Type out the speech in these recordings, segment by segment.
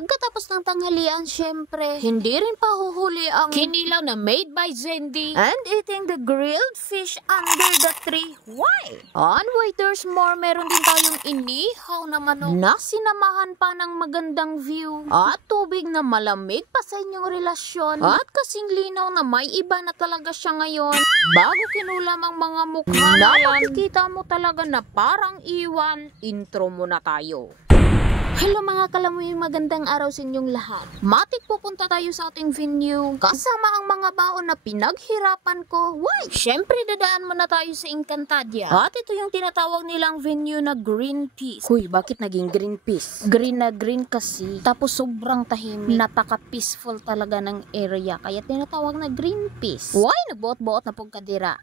Pagkatapos ng tanghalian, syempre, hindi rin pahuhuli ang kinilaw na made by Zendy and eating the grilled fish under the tree. Why? And wait, there's more. Meron din tayong inihaw na manok na sinamahan pa ng magandang view at tubig na malamig pa sa inyong relasyon at kasing linaw na may iba na talaga siya ngayon. Bago kinulam ang mga mukha na makikita mo talaga na parang iwan, intro muna tayo. Hello mga kalamoy, magandang araw sa inyong lahat. Matik pupunta tayo sa ating venue kasama ang mga baon na pinaghirapan ko. Why? Syempre dadaan muna tayo sa Encantadia. At ito yung tinatawag nilang venue na Green Peace. Huy, bakit naging Green Peace? Green na green kasi, tapos sobrang tahimik. Napaka-peaceful talaga ng area, kaya tinatawag na Green Peace. Why? Nagbuot-buot na pagkadira.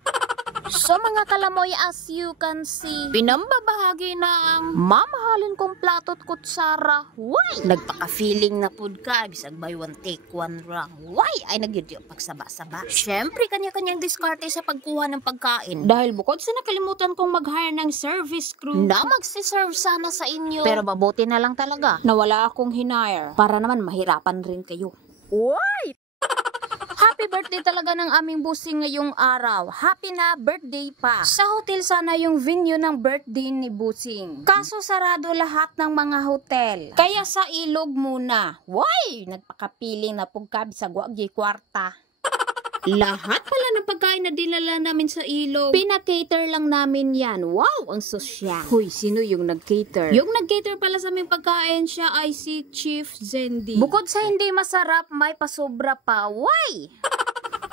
So mga kalamoy, as you can see, pinambabahagi na ang mamahalin kong plato at kutsara. Why? Nagpaka-feeling na food ka, bisag buy one take one wrong. Why? Ay nagyudyo pagsaba-saba. Syempre, kanya-kanyang diskarte sa pagkuha ng pagkain. Dahil bukod sa nakalimutan kong mag-hire ng service crew na magsiserve sana sa inyo. Pero mabuti na lang talaga na wala akong hinire para naman mahirapan rin kayo. Why? Happy birthday talaga ng aming busing ngayong araw. Happy na birthday pa. Sa hotel sana yung venue ng birthday ni busing. Kaso sarado lahat ng mga hotel. Kaya sa ilog muna. Why? Nagpakapiling na pugkab sa guwag kwarta. Lahat pala ng pagkain na dinala namin sa ilog, pina-cater lang namin yan. Wow, ang sosyal. Hoy, sino yung nag-cater? Yung nag-cater pala sa aming pagkain, siya ay si Chief Zendy. Bukod sa hindi masarap, may pasobra pa. Why?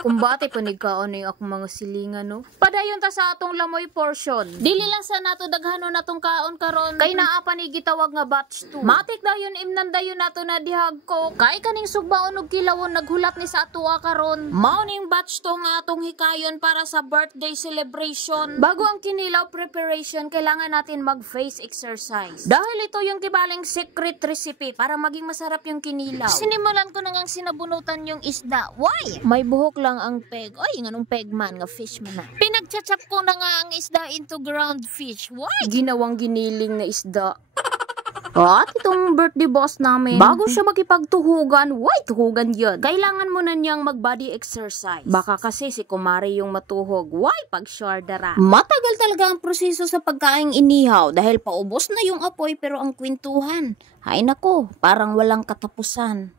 Kumbati panigkaon na yung akong mga silingan, no? Padayon ta sa atong lamoy portion. Dili lang sa nato daghano natong kaon karon. Kay naa pa ni gitawag nga batch 2. Matik dayon imnan dayon nato na dihag ko. Kay kaning sugbaon og kilawon naghulat ni sa atoa karon. Mao ning batch 2 nga atong hikayon para sa birthday celebration. Bago ang kinilaw preparation, kailangan natin mag-face exercise. Dahil ito yung kibaling secret recipe para maging masarap yung kinilaw. Sinimulan ko na ngang sinabunutan yung isda. Why? May buhok lang ang peg. Oy, nganong peg man, nga fish man na. Pinagchachap ko na nga ang isda into ground fish. Why? Ginawang giniling na isda. At itong birthday boss namin, bago siya makipagtuhugan, why tuhugan yun? Kailangan mo na niyang mag-body exercise. Baka kasi si Kumari yung matuhog. Why? Pag-shordera. Matagal talaga ang proseso sa pagkaing inihaw dahil paubos na yung apoy pero ang kwentuhan. Hay nako, parang walang katapusan.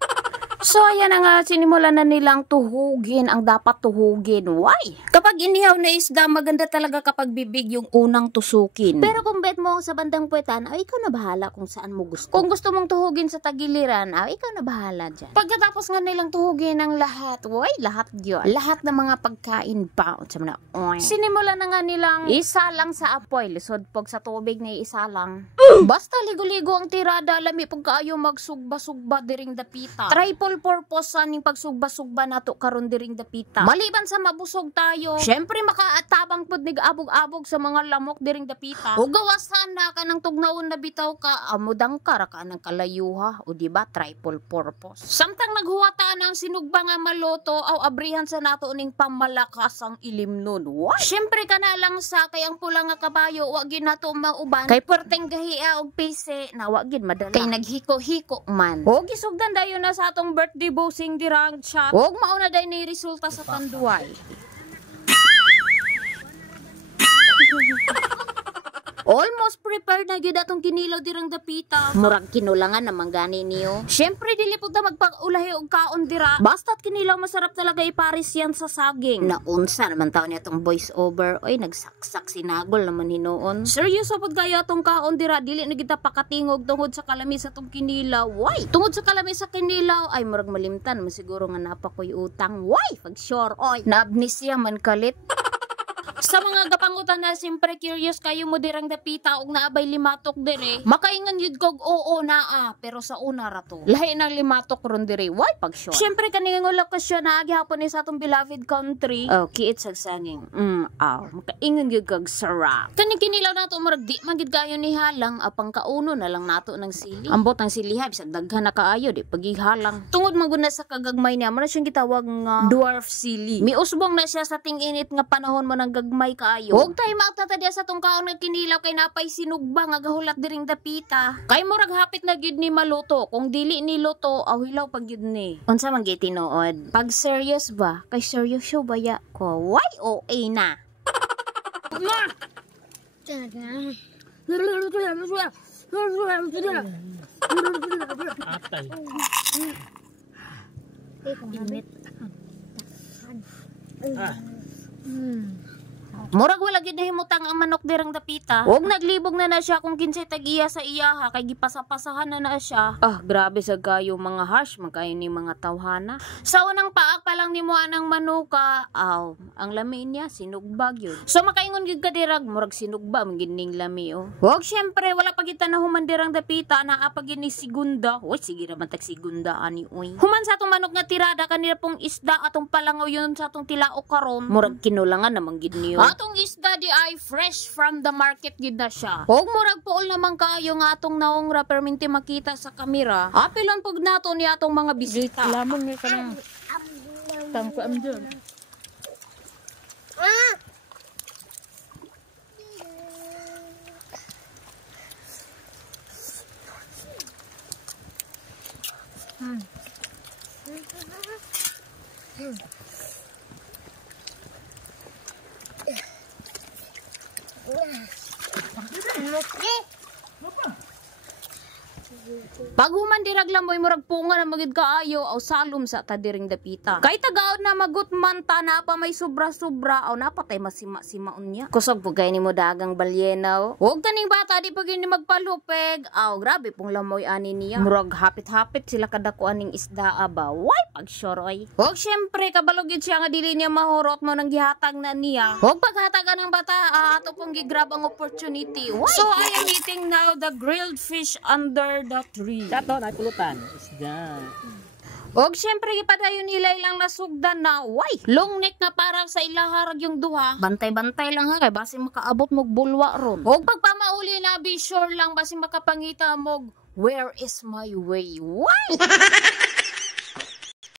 So, ayan na nga, sinimulan na nilang tuhugin ang dapat tuhugin. Why? Kapag inihaw na isda, maganda talaga kapag bibig yung unang tusukin. Pero kung bet mo sa bandang puwetan, ay ikaw na bahala kung saan mo gusto. Kung gusto mong tuhugin sa tagiliran, ay ikaw na bahala dyan. Pagkatapos nga nilang tuhugin ang lahat, why? Lahat yun. Lahat ng mga pagkain bound sa mga sinimulan na nga nilang isalang sa apoy. Lisod pag sa tubig na isalang. Basta ligo-ligo ang tirada, lami pag kaayo magsugba-sugba diring dapita. Triple purpose sa ning pagsugba-sugba nato karon diring dapita. Maliban sa mabusog tayo, syempre makaatabang pud nig abog-abog sa mga lamok diring dapita. O gawasan na ka ng tugnaon na bitaw ka, amudang ka ng kalayuha, o di ba triple purpose. Samtang naghuwata ng sinugba nga maloto, aw abrihan sa nato ning pamalakas ang ilim nun. What? Syempre ka na lang sa kay ang pula nga kabayo, wa gid nato mauban. Kay perteng gahia og pise, na wa gid madala. Kay naghiko-hiko man. O gisugdan dayon na sa atong birthday bossing dirang chat. Huwag mauna day na resulta sa panduay. Almost prepared na gyud atong kinilaw dirang dapita. Murag kinulangan namang gani niyo. Syempre dili pud ta magpag-ulahi og kaon dira. Basta't kinilaw masarap talaga iparis yan sa saging. Naunsa naman taon ni atong voice over. Oy nagsaksak sinagol naman hinuon. Seryoso pud kayo atong kaon dira, dili na kita pakatingog tungod sa kalamis atong kinilaw. Why? Tungod sa kalamis sa kinilaw ay murag malimtan man siguro nga napakoy utang. Why? Pag sure oy naabnisya man kalit. Sa mga gapangutan na simpre curious kayo mo dirang dapita og naabay limatok dire. Makaingan yud kog oo naa pero sa una ra to. Lahi nang limatok ron dire. Why pag sure? Syempre kaning lokasyon na gihapon ni sa atong beloved country. Okay, it's sagsanging. Makaingan yud kag sarap. Kaning kinilaw nato murag di man gid kayo ni halang apang kauno na lang nato ng sili. Ambot ang siliha bisag daghan na kaayo di paghihalang. Tungod man gud na sa kagagmay niya, mo na siyang gitawag nga dwarf sili. Miusbong na siya sa ting-init nga panahon mo nang gagmay kaayo. Huwag tayo maagtatadya sa tong kaon nga kinilaw kay napay sinugba nga gahulat diring dapita. Kay murag hapit na gyud ni maluto. Kung dili ni luto, awilaw pag gyud ni. Unsa man gyud tinuod? Pag serious ba? Kay serious show baya ko. Why OA na? Atay. Init. Murag wala gyud nahimutang ang manok dirang dapita. Huwag naglibog na siya kung kinsay tag-iya sa iyaha kay gipasapasahan na siya. Ah, grabe sa gayo mga harsh magkayo ni mga tawhana. Sa unang paak pa lang nimo anang manuka, aw, ang lami niya sinugbag yun. So makaingon gyud ka dirag murag sinugba man gining lami oh. Huwag syempre wala pa kita na human dirang dapita na apag ni sigunda. Oy sige ra man tag sigunda ani oy. Human sa atong manok nga tirada kanila pong isda atong palangaw yun sa atong tilaok karon. Murag kinulangan naman gid niyo. Atong isda di ay fresh from the market gid na siya. Huwag murag puol naman kayo nga atong naongra perminti makita sa kamera. Apilon pug nato ni atong mga bisita. Lamon niya ka ng tangkuan dyan. Pag human dirag lamoy murag punga na magid kaayo aw salom sa tadiring dapita. Kay tagaod na magutman ta na pa may sobra-sobra aw napatay masima-simaon niya. Kusog po kay nimo dagang balyenaw. Huwag taning bata di pag ini magpalupeg. Aw grabe pong lamoy ani niya. Murag hapit-hapit sila kadakuan ning isda aba. Why pag syoroy? Huwag syempre kabalog yun siya nga dili niya mahurot mo nang gihatag na niya. Huwag paghatagan ng bata ato pong gigrab ang opportunity. Why? So I am eating now the grilled fish under the tree. Dato na pulutan. Isda. Og syempre gipadayon nila ilang nasugdan na way. Long neck nga para sa ilaharag yung duha. Bantay-bantay lang ha kay basi makaabot mog bulwa ron. Og pagpamauli na be sure lang basi makapangita mog where is my way. Why?